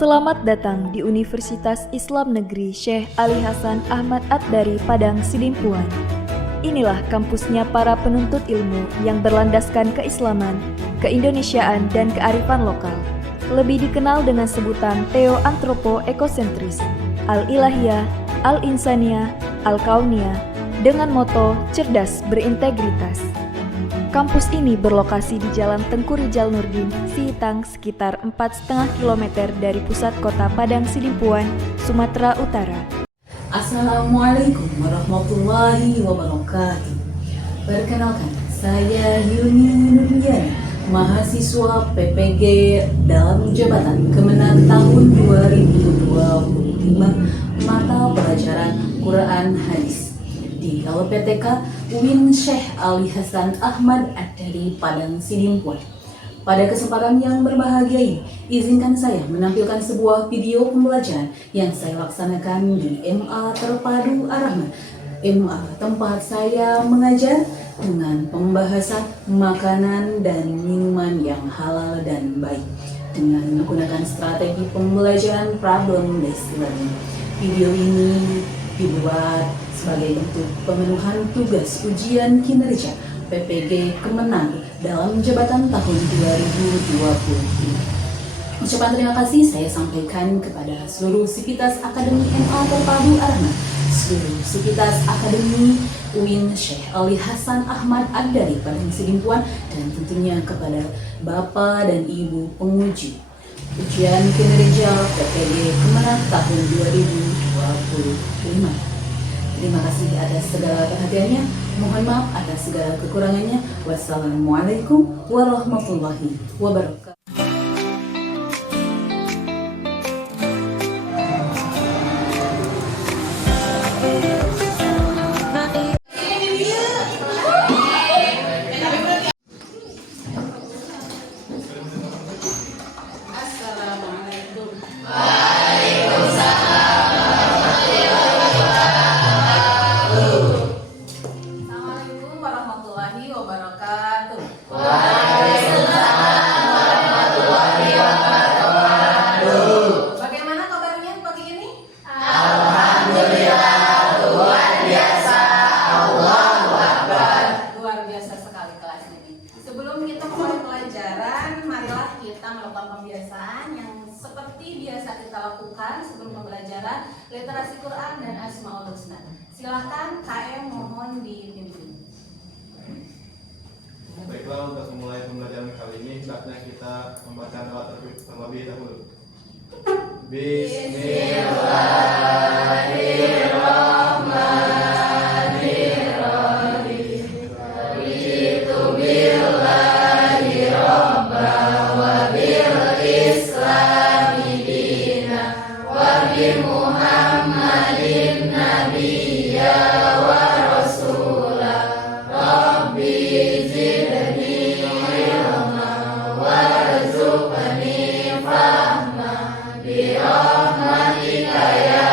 Selamat datang di Universitas Islam Negeri Syekh Ali Hasan Ahmad Ad-Dari Padang Sidimpuan. Inilah kampusnya para penuntut ilmu yang berlandaskan keislaman, keindonesiaan, dan kearifan lokal. Lebih dikenal dengan sebutan Theo-Antropo-Ekosentris, Al-Ilahiyah, Al-Insaniyah, Al-Kauniyah, dengan moto cerdas berintegritas. Kampus ini berlokasi di Jalan Tengku Rijal Nurdin, Sihitang, sekitar 4,5 km dari pusat kota Padang Sidimpuan, Sumatera Utara. Assalamualaikum warahmatullahi wabarakatuh. Perkenalkan, saya Yuni Nurdiana, mahasiswa PPG dalam jabatan Kemenag tahun 2025, mata pelajaran Quran Hadis di LPTK UIN Syekh Ali Hasan Ahmad Ad-Dari Padang Sidimpuan. Pada kesempatan yang berbahagia ini, izinkan saya menampilkan sebuah video pembelajaran yang saya laksanakan di MA Terpadu Ar-Rahman, MA tempat saya mengajar dengan pembahasan makanan dan minuman yang halal dan baik dengan menggunakan strategi pembelajaran problem based learning. Video ini dibuat sebagai bentuk pemenuhan tugas ujian kinerja PPG Kemenag dalam jabatan tahun 2025. Ucapan terima kasih saya sampaikan kepada seluruh Sivitas Akademi MA Terpadu Ar-Rahman, seluruh Sivitas Akademi UIN Syekh Ali Hasan Ahmad Ad-Dari Padang Sidimpuan, dan tentunya kepada Bapak dan Ibu penguji ujian kinerja PPG Kemenag tahun 2025. Terima kasih atas segala perhatiannya. Mohon maaf atas segala kekurangannya. Wassalamualaikum warahmatullahi wabarakatuh. Bagaimana kabarnya pagi ini? Alhamdulillah, luar biasa. Allahu Akbar. Luar biasa sekali kelas ini. Sebelum kita mulai pelajaran, marilah kita melakukan pembiasaan yang seperti biasa kita lakukan sebelum pembelajaran literasi Quran dan Asmaul Husna. Silahkan KM mohon dipimpin. Baiklah, untuk memulai pembelajaran kali ini, hendaknya kita membaca doa terlebih dahulu. Bismillahirrahmanirrahim. Raditu billahi rabba wa bil islami dina wa bi Muhammadin nabiyya wa rasula. Rabbi zidni ilma warzuqni fahma bi rahmatika ya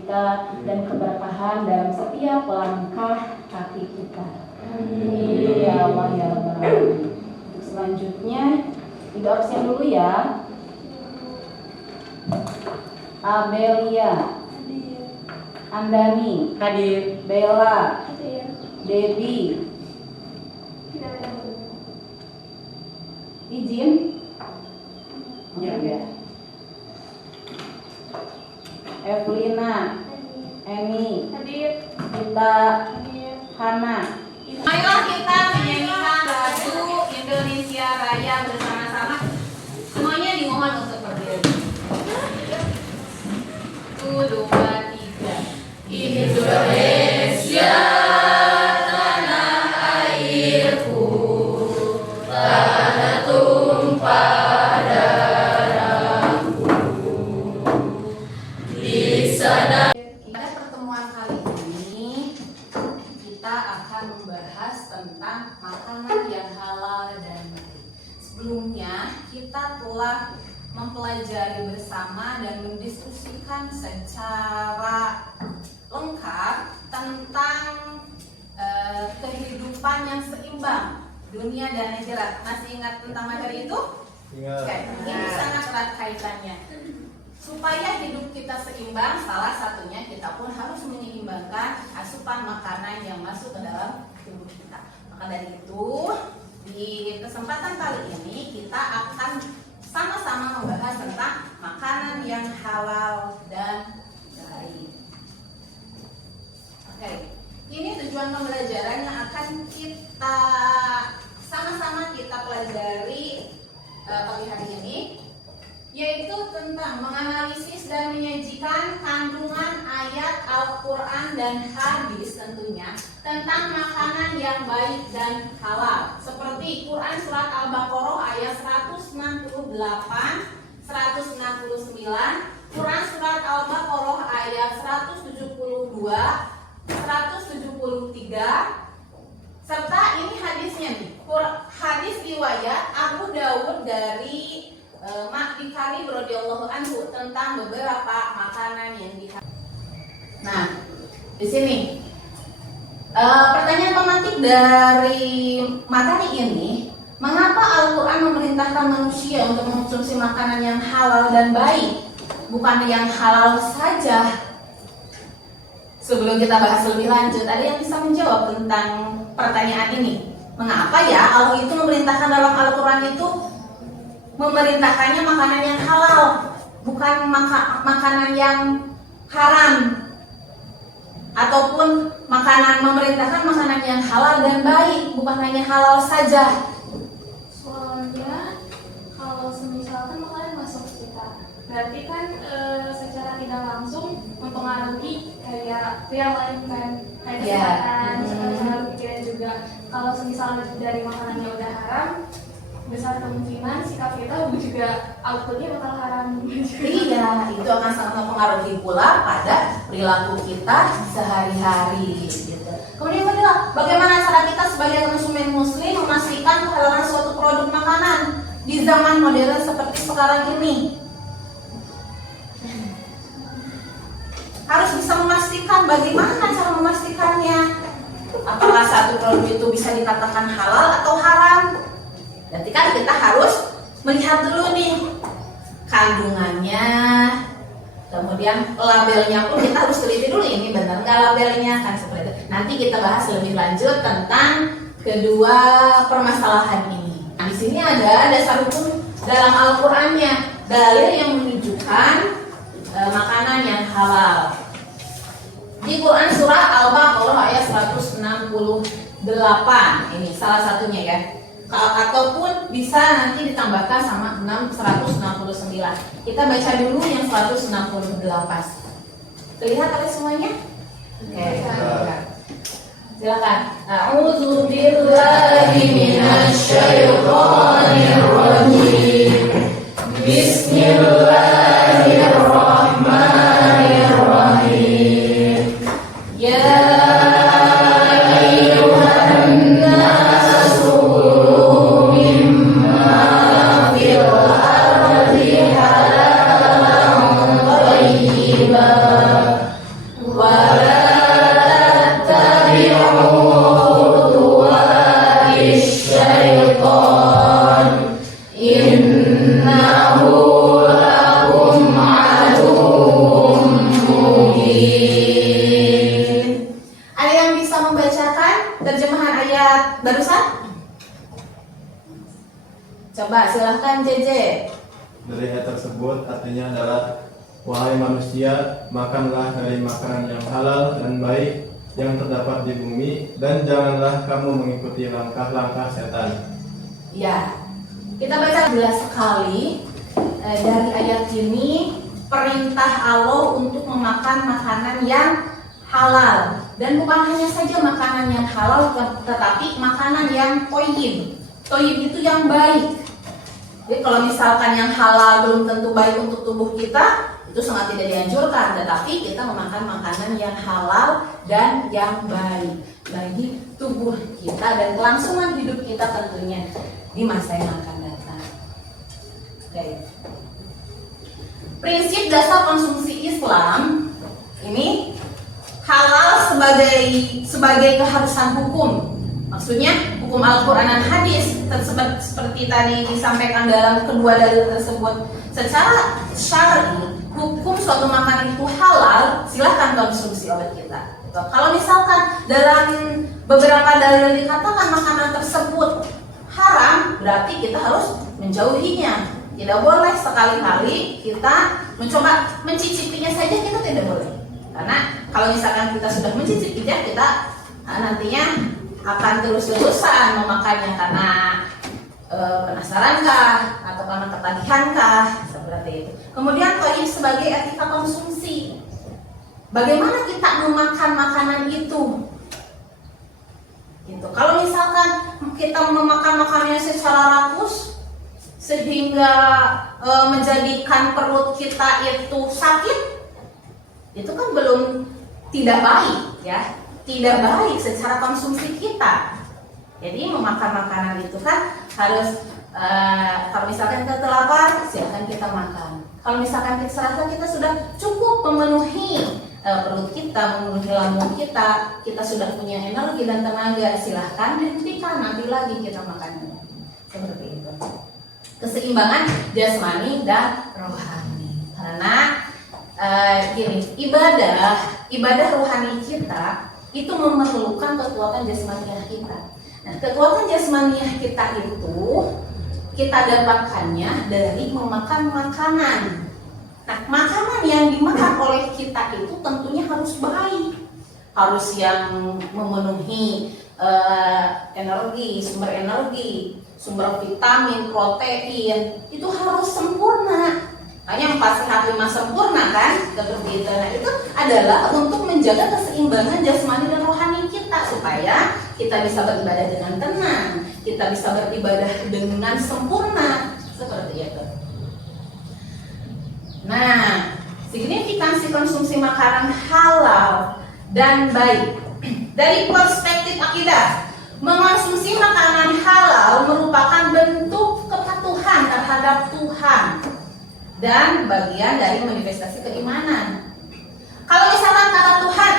kita dan keberkahan dalam setiap langkah kaki kita. Ya Allah ya Rabbal. Selanjutnya ibu absen dulu ya. Amelia, Andani, Hadir. Bella, Debbie. Izin? Ya. Evelina, Emi, Kita, Hana. Marilah kita menyanyikan lagu Indonesia Raya bersama-sama. Semuanya dimohon untuk berdiri. 1, 2, 3. Indonesia tanah airku, tanah tumpah darahku. Di sana. Pada pertemuan kali ini kita akan membahas tentang makanan yang halal dan baik. Sebelumnya kita telah mempelajari bersama dan mendiskusikan secara lengkap tentang kehidupan yang seimbang dunia dan akhirat. Masih ingat tentang materi itu? Ingat. Oke, ini sangat erat kaitannya. Supaya hidup kita seimbang, salah satunya kita pun harus menyeimbangkan asupan makanan yang masuk ke dalam tubuh kita. Maka dari itu, di kesempatan kali ini kita akan sama-sama membahas tentang makanan yang halal dan baik. Oke, ini tujuan pembelajaran yang akan kita sama-sama kita pelajari pagi hari ini, yaitu tentang menganalisis dan menyajikan kandungan ayat Al-Quran dan hadis tentunya tentang makanan yang baik dan halal, seperti Quran Surat Al-Baqarah ayat 168, 169, Quran Surat Al-Baqarah ayat 172, 173, serta ini hadisnya nih, hadis riwayat Abu Dawud dari Ma'di Karib radhiyallahu anhu tentang beberapa makanan yang Nah, di sini pertanyaan pemantik dari materi ini, mengapa Al-Quran memerintahkan manusia untuk mengkonsumsi makanan yang halal dan baik, bukan yang halal saja? Sebelum kita bahas lebih lanjut, ada yang bisa menjawab tentang pertanyaan ini? Mengapa ya Allah itu memerintahkan dalam Al-Quran itu memerintahkannya makanan yang halal, bukan makanan yang haram, ataupun memerintahkan makanan yang halal dan baik, bukan hanya halal saja? Soalnya kalau misalkan makanan masuk kita, berarti kan secara tidak langsung mempengaruhi kayak yang lain kan, kayak kesehatan, cara pikiran juga. Kalau misalnya dari makanannya udah haram, besar kemungkinan sikap kita juga outputnya bakal haram. Iya, itu akan sangat mempengaruhi pula pada perilaku kita sehari-hari gitu. Kemudian kedua, bagaimana cara kita sebagai konsumen muslim memastikan kehalalan suatu produk makanan di zaman modern seperti sekarang ini? Harus bisa memastikan. Bagaimana cara memastikannya? Apakah satu produk itu bisa dikatakan halal atau haram? Berarti kan kita harus melihat dulu nih kandungannya, kemudian labelnya pun kita harus teliti dulu, ini benar nggak labelnya, kan seperti itu. Nanti kita bahas lebih lanjut tentang kedua permasalahan ini. Nah, di sini ada dasar hukum dalam Al-Qur'annya, dalil yang menunjukkan makanan yang halal. Di Quran surah Al-Baqarah ayat 168, ini salah satunya ya. Ataupun bisa nanti ditambahkan sama 169. Kita baca dulu yang 168. Terlihat oleh semuanya? Oke, silakan. A'udzu billahi minasyaitonir rajim. Bismillahirrahmanirrahim. Ya Coba silahkan JJ. Dari ayat tersebut artinya adalah, wahai manusia, makanlah dari makanan yang halal dan baik yang terdapat di bumi, dan janganlah kamu mengikuti langkah-langkah setan. Ya, kita baca jelas sekali dari ayat ini perintah Allah untuk memakan makanan yang halal, dan bukan hanya saja makanan yang halal, tetapi makanan yang thayyib. Thayyib itu yang baik. Jadi kalau misalkan yang halal belum tentu baik untuk tubuh kita, itu sangat tidak dianjurkan. Tetapi kita memakan makanan yang halal dan yang baik bagi tubuh kita dan kelangsungan hidup kita tentunya di masa yang akan datang. Oke. Prinsip dasar konsumsi Islam ini halal sebagai keharusan hukum. Maksudnya hukum Al-Quran dan hadis seperti tadi disampaikan dalam kedua dalil tersebut. Secara syar'i, hukum suatu makanan itu halal, silahkan konsumsi oleh kita. Kalau misalkan dalam beberapa dalil dikatakan makanan tersebut haram, berarti kita harus menjauhinya. Tidak boleh sekali-kali kita mencoba mencicipinya saja, kita tidak boleh. Karena kalau misalkan kita sudah mencicipinya, kita nantinya akan terus-terusan memakannya karena penasaran kah atau karena ketagihan kah, seperti itu. Kemudian thayyib sebagai etika konsumsi. Bagaimana kita memakan makanan itu? Gitu. Kalau misalkan kita memakan makanannya secara rakus sehingga menjadikan perut kita itu sakit, itu kan belum tidak baik, ya. Tidak baik secara konsumsi kita. Jadi memakan makanan itu kan harus kalau misalkan kita lapar, silakan kita makan. Kalau misalkan kita serasa kita sudah cukup memenuhi perut kita, memenuhi lambung kita, kita sudah punya energi dan tenaga, silahkan dihentikan, nanti lagi kita makannya. Seperti itu. Keseimbangan jasmani dan rohani. Karena ibadah rohani kita itu memerlukan kekuatan jasmaniah kita. Nah, kekuatan jasmaniah kita itu kita dapatkannya dari memakan makanan. Nah, makanan yang dimakan oleh kita itu tentunya harus baik, harus yang memenuhi sumber vitamin, protein, itu harus sempurna. Hanya 4 sehat 5 sempurna kan, seperti itu. Nah, itu adalah untuk menjaga keseimbangan jasmani dan rohani kita supaya kita bisa beribadah dengan tenang, kita bisa beribadah dengan sempurna, seperti itu. Nah, signifikansi konsumsi makanan halal dan baik dari perspektif akidah, mengonsumsi makanan halal merupakan bentuk kepatuhan terhadap Tuhan dan bagian dari manifestasi keimanan. Kalau misalkan kata Tuhan,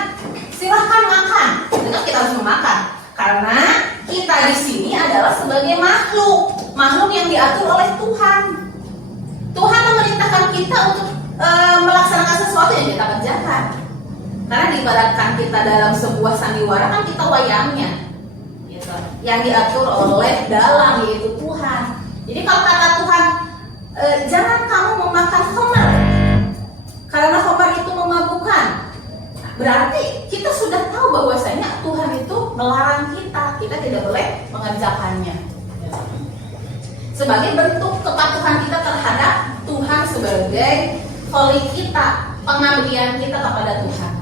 silahkan makan, itu kita harus memakan, karena kita di sini adalah sebagai makhluk yang diatur oleh Tuhan. Tuhan memerintahkan kita untuk melaksanakan sesuatu yang kita kerjakan. Karena diibaratkan kita dalam sebuah sandiwara kan kita wayangnya, gitu. Yang diatur oleh dalang yaitu Tuhan. Jadi kalau kata Tuhan, jangan kamu memakan khamar karena khamar itu memabukkan, berarti kita sudah tahu bahwasanya Tuhan itu melarang kita tidak boleh mengerjakannya. Sebagai bentuk kepatuhan kita terhadap Tuhan sebagai khalik kita, pengabdian kita kepada Tuhan.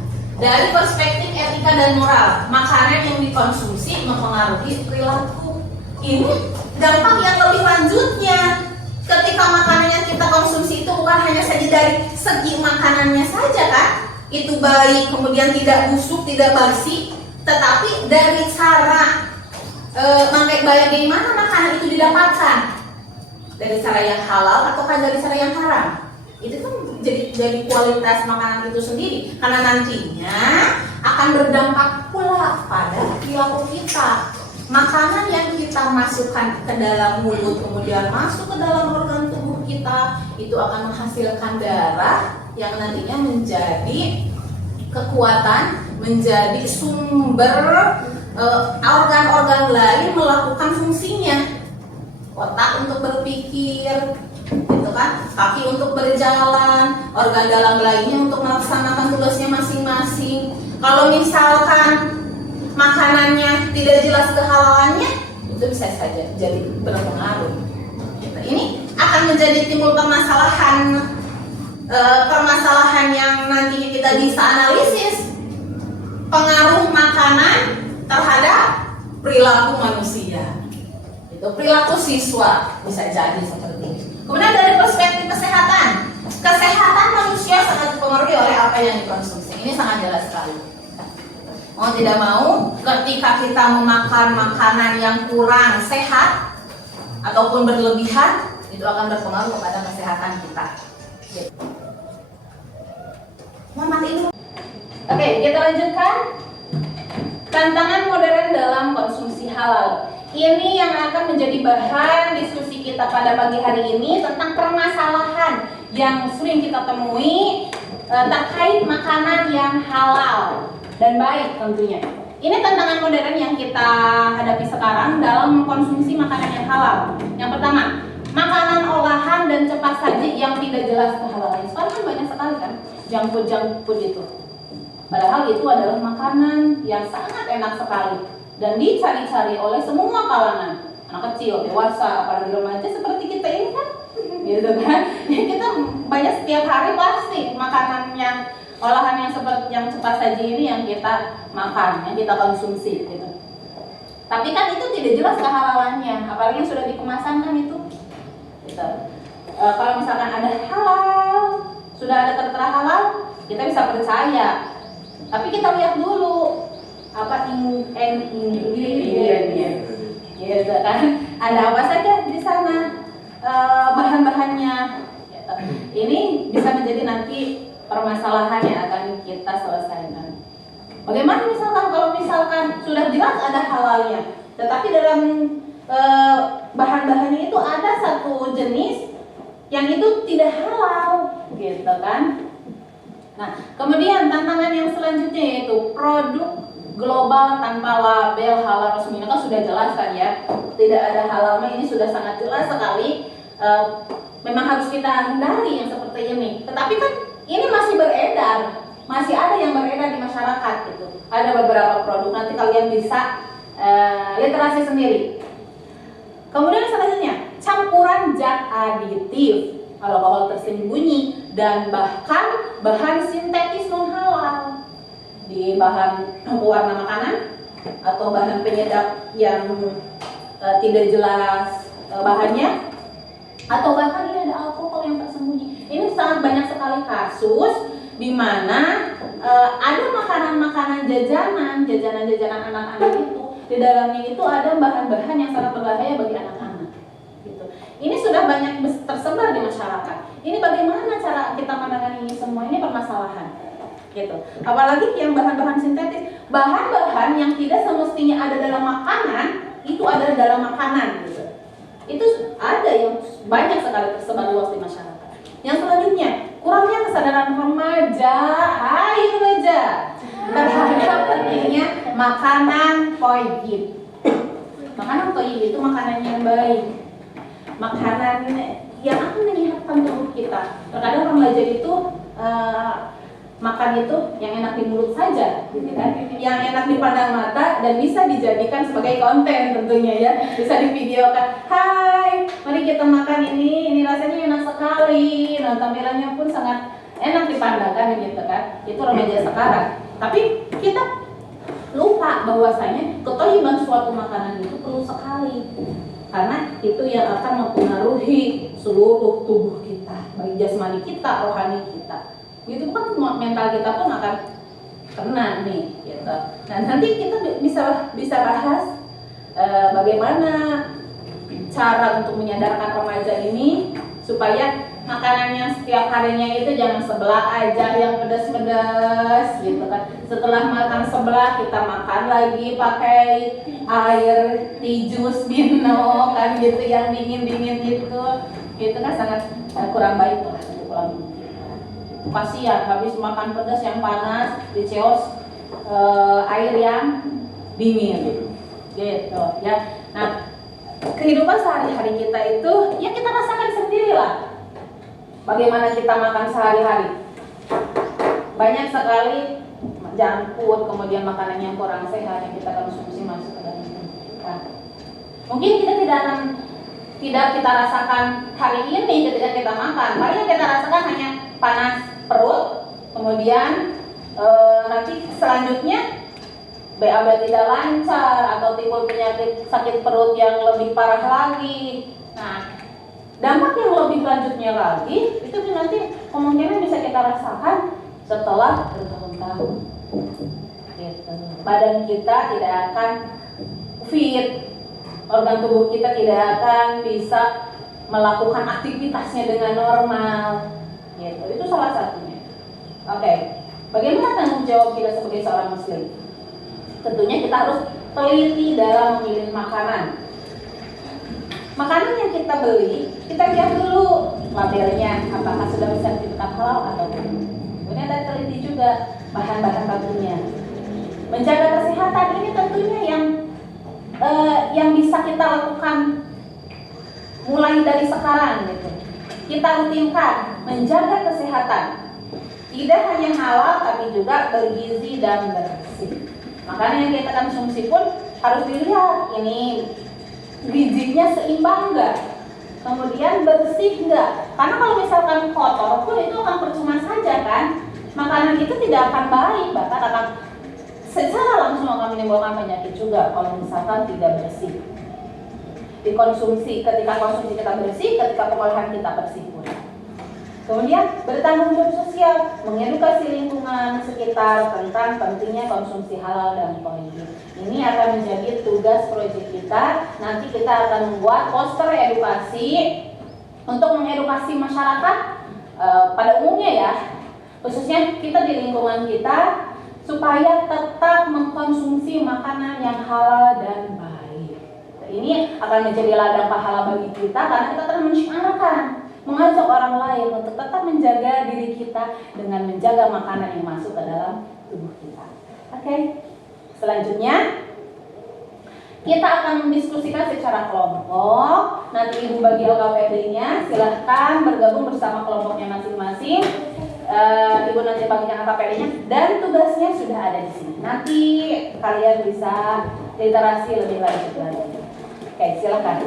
Dari perspektif etika dan moral, makanan yang dikonsumsi mempengaruhi perilaku. Ini dampak yang lebih lanjutnya. Ketika makanan yang kita konsumsi itu bukan hanya saja dari segi makanannya saja kan, itu baik, kemudian tidak busuk, tidak basi, tetapi dari cara bagaimana makanan itu didapatkan, dari cara yang halal ataukah dari cara yang haram, itu kan jadi kualitas makanan itu sendiri, karena nantinya akan berdampak pula pada perilaku kita. Makanan yang kita masukkan ke dalam mulut kemudian masuk ke dalam organ tubuh kita itu akan menghasilkan darah yang nantinya menjadi kekuatan, menjadi sumber organ-organ lain melakukan fungsinya. otak untuk berpikir, gitu kan, kaki untuk berjalan, organ dalam lainnya untuk melaksanakan tugasnya masing-masing. Kalau misalkan makanannya tidak jelas kehalalannya, itu bisa saja jadi berpengaruh. Gitu. Ini akan menjadi timbul permasalahan yang nanti kita bisa analisis pengaruh makanan terhadap perilaku manusia. Itu perilaku siswa bisa jadi seperti ini. Kemudian dari perspektif kesehatan manusia sangat dipengaruhi oleh apa yang dikonsumsi. Ini sangat jelas sekali. Mau tidak mau, ketika kita memakan makanan yang kurang sehat ataupun berlebihan, itu akan berpengaruh kepada kesehatan kita. Oke, kita lanjutkan. Tantangan modern dalam konsumsi halal. Ini yang akan menjadi bahan diskusi kita pada pagi hari ini tentang permasalahan yang sering kita temui terkait makanan yang halal dan baik tentunya. Ini tantangan modern yang kita hadapi sekarang dalam konsumsi makanan yang halal. Yang pertama, makanan olahan dan cepat saji yang tidak jelas kehalalannya. Sekarang kan banyak sekali kan junk food itu. Padahal itu adalah makanan yang sangat enak sekali dan dicari-cari oleh semua kalangan, anak kecil, dewasa, apalagi remaja seperti kita ini kan, gitu kan? Kita banyak setiap hari pasti makanan yang olahan yang seperti yang cepat saji ini yang kita makan, yang kita konsumsi, gitu. Tapi kan itu tidak jelas kehalalannya, apalagi yang sudah dikemasan kan itu. Gitu. Kalau misalkan ada halal, sudah ada tertera halal, kita bisa percaya. Tapi kita lihat dulu apa ingredientnya, gitu kan? Ada apa saja di sana bahan-bahannya. Gitu. Ini bisa menjadi nanti permasalahan yang akan kita selesaikan. Bagaimana kalau misalkan sudah jelas ada halalnya, tetapi dalam bahan-bahannya itu ada satu jenis yang itu tidak halal, gitu kan? Nah, kemudian tantangan yang selanjutnya yaitu produk global tanpa label halal resmi. Kan sudah jelas kan ya, tidak ada halalnya, ini sudah sangat jelas sekali. Memang harus kita hindari yang seperti ini. Tetapi kan ini masih beredar, masih ada yang beredar di masyarakat gitu. Ada beberapa produk, nanti kalian bisa literasi sendiri. Kemudian selanjutnya, campuran zat aditif, alkohol tersembunyi, dan bahkan bahan sintetis non halal di bahan pewarna makanan atau bahan penyedap yang tidak jelas bahannya, atau bahkan ini ada alkohol yang tersembunyi. Ini sangat banyak sekali kasus di mana ada makanan-makanan jajanan anak-anak itu, di dalamnya itu ada bahan-bahan yang sangat berbahaya bagi anak-anak. Gitu. Ini sudah banyak tersebar di masyarakat. Ini bagaimana cara kita menangani ini semua? Ini permasalahan. Gitu. Apalagi yang bahan-bahan sintetis, bahan-bahan yang tidak semestinya ada dalam makanan, itu ada dalam makanan. Gitu. Itu ada yang banyak sekali tersebar luas di masyarakat. Yang selanjutnya, kurangnya kesadaran remaja, terhadap pentingnya makanan thayyib. Makanan thayyib itu makanan yang baik, makanan yang akan menyehatkan tubuh kita. Terkadang remaja itu makan itu yang enak di mulut saja, gitu kan? Yang enak dipandang mata dan bisa dijadikan sebagai konten tentunya ya, bisa divideokan. Hai, mari kita makan ini rasanya enak sekali. Nah, tampilannya pun sangat enak dipandangkan, gitu kan? Itu remaja sekarang. Tapi kita lupa bahwasanya kethayyiban suatu makanan itu perlu sekali, karena itu yang akan mempengaruhi seluruh tubuh kita, baik jasmani kita, rohani kita. Gitu kan mental kita pun akan kena nih, gitu. Nah, nanti kita bisa bahas bagaimana cara untuk menyadarkan remaja ini supaya makanannya setiap harinya itu jangan sebelah aja yang pedas-pedas, gitu kan. Setelah makan sebelah kita makan lagi pakai air jus Bino kan, gitu, yang dingin-dingin itu kan sangat kurang baik lah untuk lambung. Kasihan habis makan pedas yang panas diceos air yang dingin, gitu ya. Nah, kehidupan sehari-hari kita itu ya kita rasakan sendirilah. Bagaimana kita makan sehari-hari? Banyak sekali junk food, kemudian makanan yang kurang sehat yang kita konsumsi masuk ke dalam tubuh kita. Mungkin kita tidak kita rasakan hari ini ketika kita makan. Paling yang kita rasakan hanya panas perut, kemudian nanti selanjutnya BAB tidak lancar atau timbul penyakit sakit perut yang lebih parah lagi. Nah, dampak yang lebih lanjutnya lagi itu nanti kemungkinan bisa kita rasakan setelah bertahun-tahun. Gitu. Badan kita tidak akan fit, organ tubuh kita tidak akan bisa melakukan aktivitasnya dengan normal. Gitu. Itu salah satunya. Oke, bagaimana tanggung jawab kita sebagai seorang muslim? Tentunya kita harus teliti dalam memilih makanan. Makanan yang kita beli, kita lihat dulu labelnya, apakah sudah bersertifikat halal atau belum. Kemudian kita teliti juga bahan-bahan bakunya. Menjaga kesehatan ini tentunya yang bisa kita lakukan mulai dari sekarang gitu. Kita rutinkan menjaga kesehatan. Tidak hanya halal tapi juga bergizi dan bersih. Makanan yang kita konsumsi pun harus dilihat ini gizinya seimbang enggak, kemudian bersih enggak. Karena kalau misalkan kotor pun itu akan percuma saja kan. Makanan itu tidak akan baik, bahkan akan secara langsung akan menimbulkan penyakit juga kalau misalkan tidak bersih. Dikonsumsi, ketika konsumsi kita bersih, ketika pengolahan kita bersih pun. Kemudian bertanggung jawab sosial, mengedukasi lingkungan sekitar tentang pentingnya konsumsi halal dan thayyib. Ini akan menjadi tugas proyek kita. Nanti kita akan membuat poster edukasi untuk mengedukasi masyarakat pada umumnya ya, khususnya kita di lingkungan kita supaya tetap mengkonsumsi makanan yang halal dan baik. Ini akan menjadi ladang pahala bagi kita karena kita akan menyiarkan, mengajak orang lain untuk tetap menjaga diri kita dengan menjaga makanan yang masuk ke dalam tubuh kita. Oke. Selanjutnya kita akan mendiskusikan secara kelompok. Nanti Ibu bagi LKPD-nya, silahkan bergabung bersama kelompoknya masing-masing. Ibu nanti bagikan LKPD-nya dan tugasnya sudah ada di sini. Nanti kalian bisa literasi lebih lanjut lagi. Oke, silakan.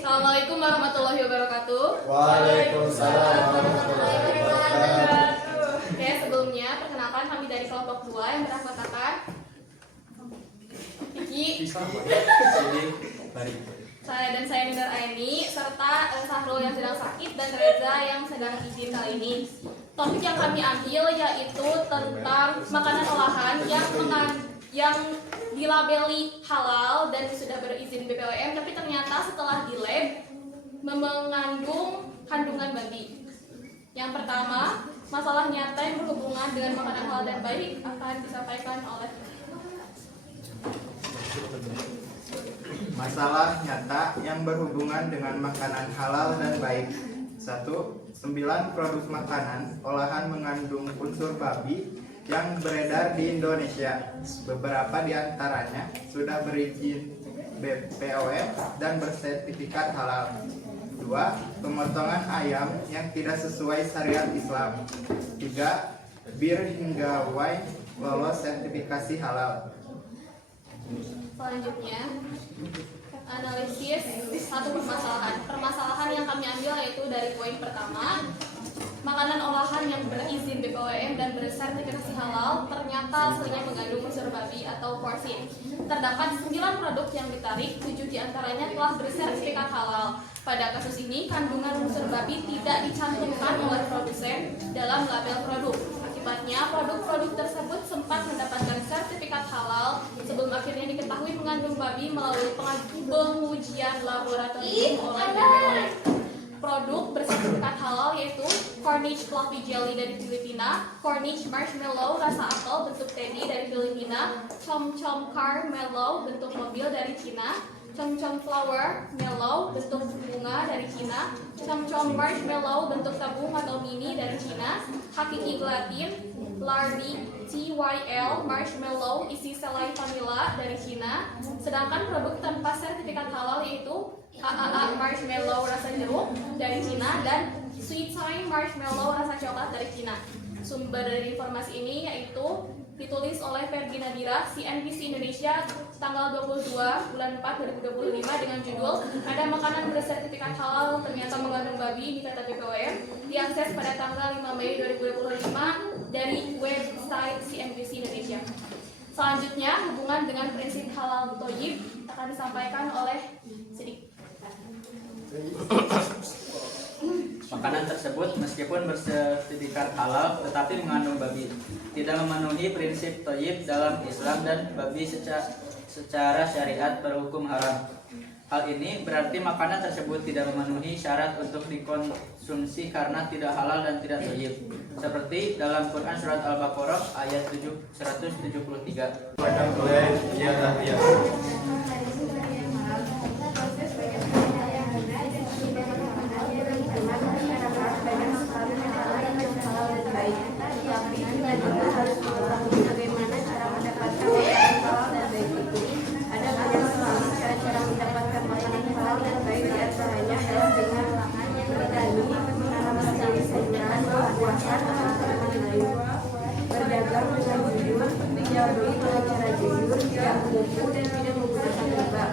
Assalamualaikum warahmatullahi wabarakatuh. Waalaikumsalam warahmatullahi wabarakatuh. Oke, sebelumnya perkenalkan kami dari kelompok 2 yang beranggotakan Vicky, saya Nindar Aini, serta Sahrul yang sedang sakit dan Reza yang sedang izin kali ini. Topik yang kami ambil yaitu tentang makanan olahan yang dilabeli halal dan sudah berizin BPOM, tapi ternyata setelah di lab mengandung kandungan babi. Yang pertama, masalah nyata yang berhubungan dengan makanan halal dan baik akan disampaikan oleh masalah nyata yang berhubungan dengan makanan halal dan baik. 1. 9 produk makanan olahan mengandung unsur babi yang beredar di Indonesia. Beberapa di antaranya sudah berizin BPOM dan bersertifikat halal. 2. Pemotongan ayam yang tidak sesuai syariat Islam. 3. Bir hingga wine lolos sertifikasi halal. selanjutnya analisis satu permasalahan. Permasalahan yang kami ambil yaitu dari poin pertama, makanan olahan yang berizin BPOM dan bersertifikasi halal ternyata seringnya mengandung unsur babi atau porcine. Terdapat 9 produk yang ditarik, 7 diantaranya telah bersertifikat halal. Pada kasus ini, kandungan unsur babi tidak dicantumkan oleh produsen dalam label produk. Akibatnya, produk-produk tersebut sempat mendapatkan sertifikat halal sebelum akhirnya diketahui mengandung babi melalui pengujian laboratorium oleh BPOM. Produk bersertifikat halal yaitu Cornish Fluffy Jelly dari Filipina, Cornish Marshmallow rasa apel bentuk teddy dari Filipina, Chom Chom Caramelo bentuk mobil dari Cina, Chom Chom Flower Mellow bentuk bunga dari Cina, Chom Chom Marshmallow bentuk tabung atau mini dari Cina, Hakiki Gelatin, Lardy TYL Marshmallow isi selai vanilla dari Cina. Sedangkan produk tanpa sertifikat halal yaitu AAA Marshmallow rasa jeruk dari Cina dan Sweet Time Marshmallow rasa coklat dari Cina. Sumber dari informasi ini yaitu ditulis oleh Ferdi Nadira, CNBC Indonesia, tanggal 22 bulan 4 2025 dengan judul "Ada makanan bersertifikat halal ternyata mengandung babi" di kata BPOM, diakses pada tanggal 5 Mei 2025 dari website CNBC Indonesia. Selanjutnya, hubungan dengan prinsip halal thayyib akan disampaikan oleh Sidik. Makanan tersebut meskipun bersertifikat halal tetapi mengandung babi, tidak memenuhi prinsip thayyib dalam Islam dan babi secara syariat berhukum haram. Hal ini berarti makanan tersebut tidak memenuhi syarat untuk dikonsumsi karena tidak halal dan tidak thayyib. Seperti dalam Quran surat Al-Baqarah ayat 173. Akan oleh Ia Dahlia. Berdagang dengan jujur, jual beli dengan cara jujur, tidak menipu dan tidak menggunakan riba.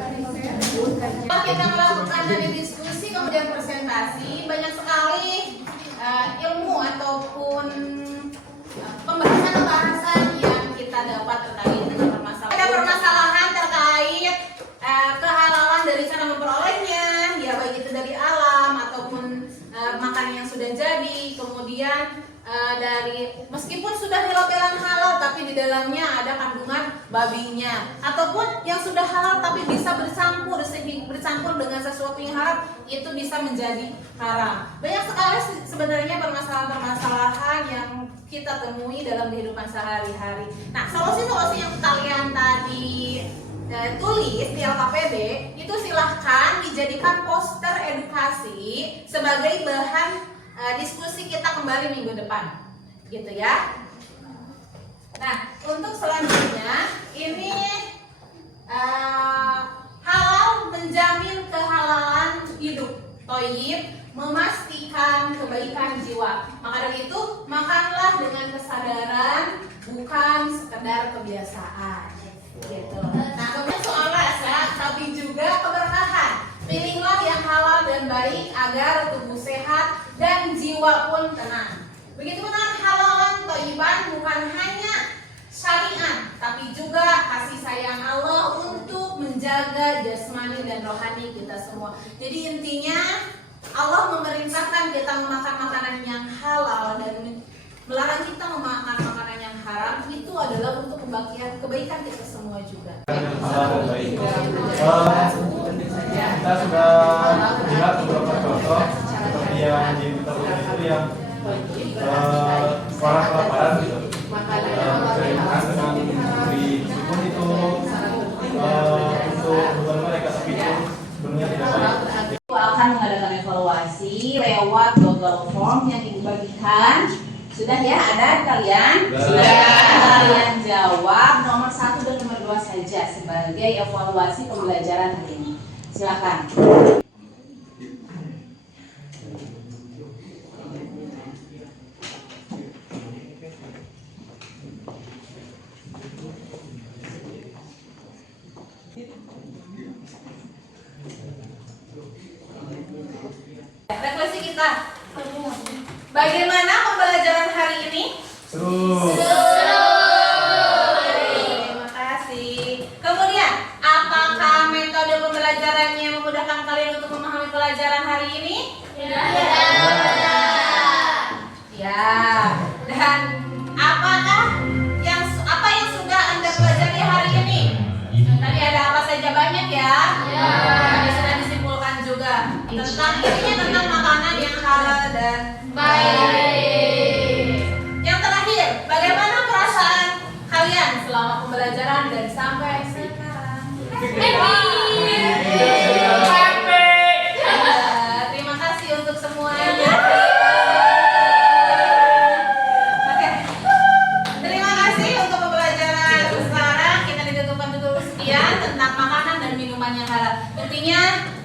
Kalau kita melakukan dari diskusi kemudian presentasi, banyak sekali ilmu ataupun pembahasan yang kita dapat terkait dengan permasalahan. Ada permasalahan terkait kehalalan dari cara memperolehnya, ya baik itu dari alam ataupun makanan yang sudah jadi, kemudian dari meskipun sudah dilabelan halal tapi di dalamnya ada kandungan babinya, ataupun yang sudah halal tapi bisa bercampur dengan sesuatu yang haram, itu bisa menjadi haram. Banyak sekali sebenarnya permasalahan-permasalahan yang kita temui dalam kehidupan sehari-hari. Nah, solusi-solusi yang kalian tadi tulis di LKPD itu silahkan dijadikan poster edukasi sebagai bahan diskusi kita kembali minggu depan, gitu ya. Nah, untuk selanjutnya ini halal menjamin kehalalan hidup, thayyib memastikan kebaikan jiwa. Maka dari itu makanlah dengan kesadaran, bukan sekedar kebiasaan, gitu. Nah, kemudian soal rasa tapi juga keberkahan. Pilihlah yang halal dan baik agar tubuh sehat dan jiwa pun tenang. Begitu dengan halalan thayyiban bukan hanya syariat, tapi juga kasih sayang Allah untuk menjaga jasmani dan rohani kita semua. Jadi intinya Allah memerintahkan kita memakan makanan yang halal dan melarang kita memakan makanan yang haram, itu adalah untuk kebaikan kita semua juga. Halal dan baik. Kita sudah lihat beberapa contoh seperti yang di Twitter itu yang orang kelaparan gitu, mencari makan dengan meskipun itu untuk beban mereka, tapi itu sebenarnya tidak baik. Akan mengadakan evaluasi lewat Google Form yang ibu bagikan. Sudah ya, ada kalian? Sudah. Kalian jawab nomor 1 dan nomor 2 saja sebagai evaluasi pembelajaran hari ini. Silakan. Refleksi kita. Bagaimana pembelajaran hari ini? Seru. Terima kasih. Kemudian, apakah metode pembelajarannya memudahkan kalian untuk memahami pelajaran hari ini? Ya. Dan dan Baik. Yang terakhir, bagaimana perasaan kalian selama pembelajaran dan sampai sekarang? Terima kasih untuk semuanya. Oke. Terima kasih untuk pembelajaran. Sekarang kita ditentukan dulu sekian tentang makanan dan minuman yang halal. Intinya,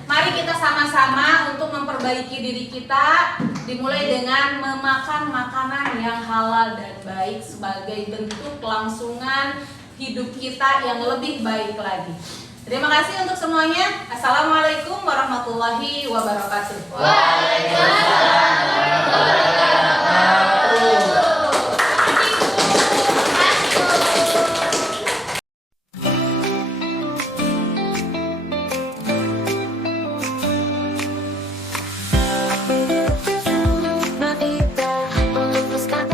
mari kita sama-sama untuk memperbaiki diri kita, dimulai dengan memakan makanan yang halal dan baik sebagai bentuk kelangsungan hidup kita yang lebih baik lagi. Terima kasih untuk semuanya. Assalamualaikum warahmatullahi wabarakatuh. Waalaikumsalam.